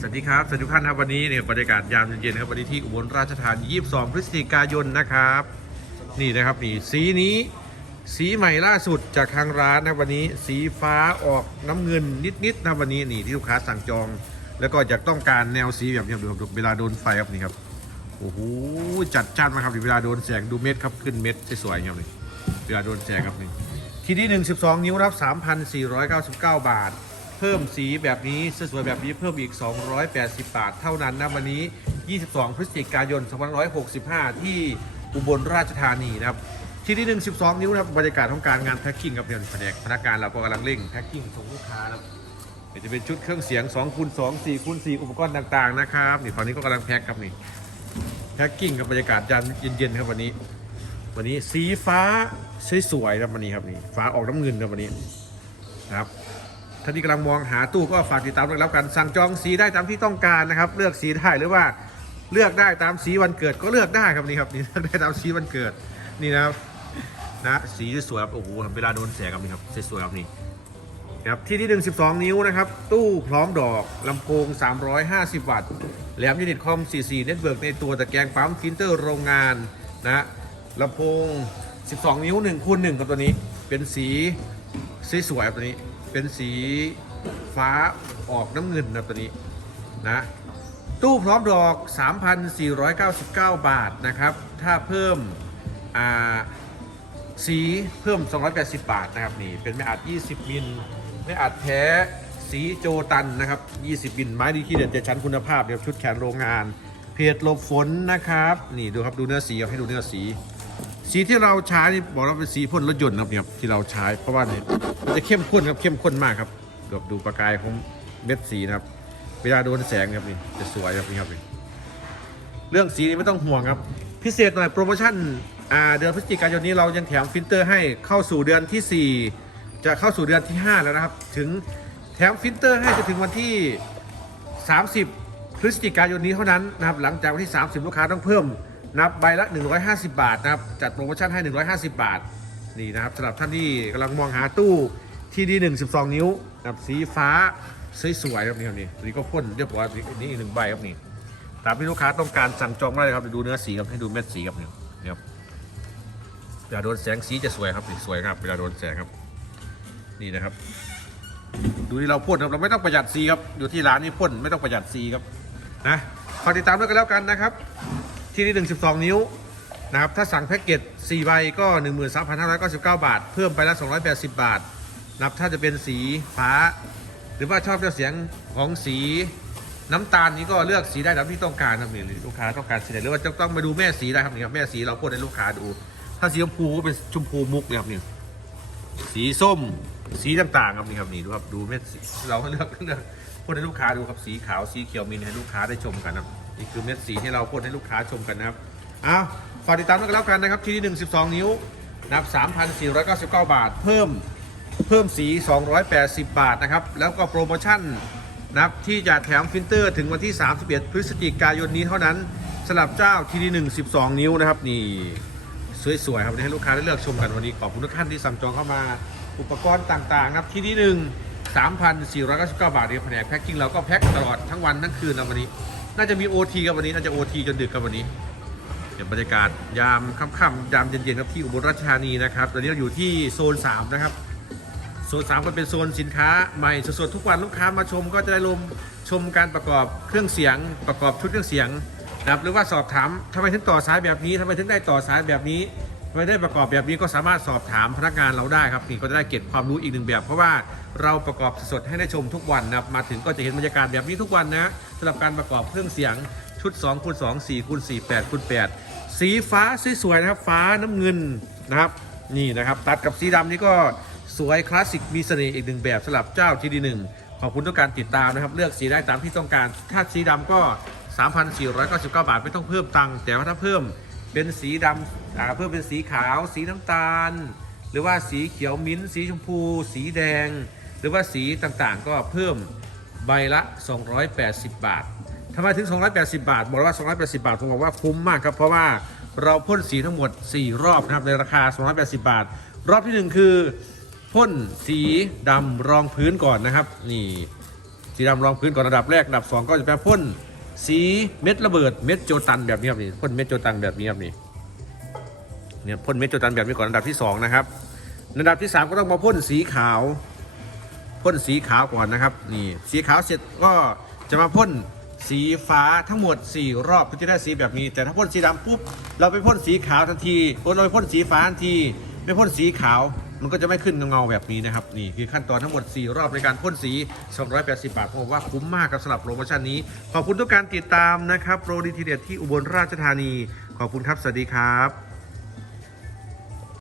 สวัสดีครับสวัสดีทุกท่านครับวันนี้เนี่ยบรรยากาศยามเย็นๆครับวันนี้ที่อุบลราชธานี 22 พฤศจิกายนนะครับ นี่นะครับนี่สีนี้สีใหม่ล่าสุดจากทางร้านนะวันนี้สีฟ้าออกน้ำเงินนิดๆนะวันนี้นี่ที่ลูกค้าสั่งจอง แล้วก็อยากต้องการแนวสีแบบนี้ครับดูครับดูเวลาโดนไฟครับนี่ครับโอ้โหจัดจ้านมากครับเวลาโดนแสงดูเม็ดครับขึ้นเม็ดสวยๆครับนี่เวลาโดนแสงครับนี่ที่นี้1 12นิ้วรับสามพันะครับ3,499บาท เพิ่มสีแบบนี้สวยๆแบบนี้เพิ่มอีก 280 บาท เท่านั้นนะวันนี้ 22 พฤศจิกายน 2565 ที่อุบลราชธานีนะครับที่ที่1 12 นิ้วนะครับบรรยากาศของการงานแพ็คกิ้งกับเดือนแผนกพนักงานเราก็กำลังเร่งแพ็คกิ้งส่งลูกค้าครับเดี๋ยวจะเป็นชุดเครื่องเสียง2คูณ2 4คูณ4อุปกรณ์ต่างๆนะครับนี่ตอนนี้ก็กำลังแพ็คครับนี่แพ็คกิ้งกับบรรยากาศยามเย็นๆครับวันนี้ วันนี้สีฟ้าสวยๆครับวันนี้ครับนี่ฟ้าออกน้ำเงินครับวันนี้นะครับ ท่านที่กำลังมองหาตู้ก็ฝากติดตามด้วยแล้วกัน สั่งจองสีได้ตามที่ต้องการนะครับ เลือกสีได้หรือว่าเลือกได้ตามสีวันเกิดก็เลือกได้ครับนี่ครับนี่ได้ตามสีวันเกิดนี่นะครับนะสีสวยครับโอ้โหเวลาโดนแสงครับนี่ครับสวยครับนี่ครับที่ที่1 12 นิ้วนะครับ ตู้พร้อมดอกลำโพง 350 วัตต์แหลมยูนิตคอม 44 เน็ตเวิร์กในตัวตะแกรงปั๊มฟิลเตอร์โรงงานนะลำโพง 12 นิ้ว1คูณ1ครับตัวนี้เป็นสีสวยๆครับตัวนี้ เป็นสีฟ้าออกน้ำเงินนะตัวนี้นะ ตู้พร้อมดอก 3,499 บาทนะครับ ถ้าเพิ่มสีเพิ่ม 280 บาทนะครับนี่เป็นไม่อัด 20 มิลไม่อัดแท้สีโจตันนะครับ 20 มิลไม้ดีที่เด็ดเจ็ดชั้นคุณภาพเดี๋ยวชุดแขนโรงงาน เพจหลบฝนนะครับ นี่ดูครับดูเนื้อสีครับให้ดูเนื้อสี สีที่เราใช้นี่บอกว่าเป็นสีพ่นรถยนต์นะเนี่ยครับที่เราใช้เพราะว่าเนี่ย มันจะเข้มข้นครับเข้มข้นมากครับเดูดูประกายของเม็ดสีนะครับ เวลาโดนแสงครับนี่จะสวยครับนี่ครับนี่เรื่องสีนี่ไม่ต้องห่วงครับ พิเศษหน่อยโปรโมชั่นเดือนพฤศจิกายนนี้เรายังแถมฟิลเตอร์ให้เข้าสู่เดือนทีสี่ 4 จะเข้าสู่เดือนที่ 5 แล้วนะครับ ถึงแถมฟิลเตอร์ให้จะถึงวันที่ 30 พฤศจิกายนนี้เท่านั้นนะครับหลังจากวันที่ 30 ลูกค้าต้องเพิ่มนับใบละ 150 บาทนะครับจัดโปรโมชั่นให้ 150 บาท นี่นะครับสำหรับท่านที่กำลังมองหาตู้ที่ดี1 12นิ้วนะครับสีฟ้าสวยๆครับนี่ครับนี่นี่ก็พ่นเรียบร้อยนี่อีกหนึ่งใบครับนี่ตามที่ลูกค้าต้องการสั่งจองได้เลยครับเดี๋ยวดูเนื้อสีครับให้ดูเม็ดสีครับเนี่ยนี่ครับเวลาโดนแสงสีจะสวยครับสวยครับเวลาโดนแสงครับ นี่นะครับ ดูที่เราพ่นครับเราไม่ต้องประหยัดซีครับอยู่ที่ร้านนี้พ่นไม่ต้องประหยัดซีครับนะฝากติดตามด้วยกันแล้วกันนะครับ ที่นี่1 12นิ้ว นะครับถ้าสั่งแพ็กเกจ4ใบก็ 13,599 บาท เพิ่มไปละ 280 บาทนะครับถ้าจะเป็นสีฟ้า หรือว่าชอบเสียงของสีน้ำตาลนี้ก็เลือกสีได้ตามที่ต้องการนะครับนี่ลูกค้าต้องการสีไหนหรือว่าจะต้องมาดูแม่สีได้ครับนี่ครับแม่สีเราพ่นให้ลูกค้าดู ถ้าสีชมพูก็เป็นชมพูมุกเนี่ยครับนี่สีส้มสีต่างๆครับนี่ครับนี่ดูครับดูเม็ดสีเราเลือกเลือกพ่นให้ลูกค้าดูครับสีขาวสีเขียวมีให้ลูกค้าได้ชมกันนะครับนี่คือเม็ดสีที่เราพ่นให้ลูกค้าชมกันนะครับอ้าว ฝากติดตามด้วยกันแล้วกันนะครับ ที่นี่หนึ่งสิบสองนิ้วนะครับสามพันสี่ร้อยเก้าสิบาท เพิ่มเพิ่มสี 280 บาทนะครับ แล้วก็โปรโมชั่นนะครับที่จะแถมฟิลเตอร์ถึงวันที่ 31 พฤศจิกายนนี้เท่านั้นสำหรับเจ้าทีดีหนึ่งสิบสองนิ้วนะครับนี่สวยๆครับให้ลูกค้าได้เลือกชมกันวันนี้ขอบคุณทุกท่านที่สั่งจองเข้ามาอุปกรณ์ต่างๆนะครับที่นี่หนึ่ง3,499บาทเดียวแผนกแพ็คกิ้งเราก็แพ็คตลอดทั้งวันทั้งคืนนะวันนี้ น่าจะมี OT กับวันนี้น่าจะ OT จนดึกกับวันนี้ เดี๋ยวบรรยากาศยามค่ำๆยามเย็นๆครับที่อุบลราชธานีนะครับตอนนี้เราอยู่ที่โซน 3 นะครับ โซน 3 ก็เป็นโซนสินค้าใหม่สดๆทุกวันลูกค้ามาชมก็จะได้ลมชมการประกอบเครื่องเสียง ประกอบชุดเครื่องเสียงนะครับหรือว่าสอบถามทำไมถึงต่อสายแบบนี้ทำไมถึงได้ต่อสายแบบนี้ทำไมได้ประกอบแบบนี้ก็สามารถสอบถามพนักงานเราได้ครับนี่ก็จะได้เก็บความรู้อีกหนึ่งแบบ เพราะว่าเราประกอบสดๆให้ได้ชมทุกวันนะครับมาถึงก็จะเห็นบรรยากาศแบบนี้ทุกวันนะสำหรับการประกอบเครื่องเสียงชุด2คูณ2 4คูณ4 8คูณ8 สีฟ้าสวยๆนะครับ ฟ้าน้ำเงินนะครับ นี่นะครับ ตัดกับสีดำนี่ก็สวยคลาสสิกมีเสน่ห์อีกหนึ่งแบบสำหรับเจ้าทีดีหนึ่งขอบคุณทุกการติดตามนะครับ เลือกสีได้ตามที่ต้องการ ถ้าสีดำก็ 3,499 บาทไม่ต้องเพิ่มตังค์แต่ว่าถ้าเพิ่มเป็นสีดำอ่าเพิ่มเป็นสีขาว สีน้ำตาล หรือว่าสีเขียวมิ้นท์สีชมพู สีแดง หรือว่าสีต่างๆ ก็เพิ่มใบละ 280 บาท ทำไมถึง 280 บาท บอกว่า 280 บาทผมบอกว่าคุ้มมากครับ เพราะว่าเราพ่นสีทั้งหมด 4 รอบนะครับ ในราคา 280 บาท รอบที่ 1 คือพ่นสีดำรองพื้นก่อนนะครับ นี่ สีดำรองพื้นก่อนระดับแรกระดับสองก็จะไปพ่นสีเม็ดระเบิดเม็ดโจตันแบบนี้ครับนี่พ่นเม็ดโจตันแบบนี้ครับนี่เนี่ยพ่นเม็ดโจตันแบบนี้ก่อนระดับที่สองนะครับระดับที่สามก็ต้องมาพ่นสีขาวพ่นสีขาวก่อนนะครับ นี่สีขาวเสร็จก็จะมาพ่น สีฟ้าทั้งหมด 4 รอบก็จะได้สีแบบนี้ แต่ถ้าพ่นสีดำปุ๊บเราไปพ่นสีขาวทันทีพ่นเราไปพ่นสีฟ้าทันทีไม่พ่นสีขาวมันก็จะไม่ขึ้นเงาแบบนี้นะครับนี่คือขั้นตอนทั้งหมด 4 รอบในการพ่นสี 280 บาทผมว่าคุ้มมากกับสำหรับโปรโมชั่นนี้ ขอบคุณทุกการติดตามนะครับโปรดีทีเด็ดที่อุบลราชธานี ขอบคุณครับ สวัสดีครับ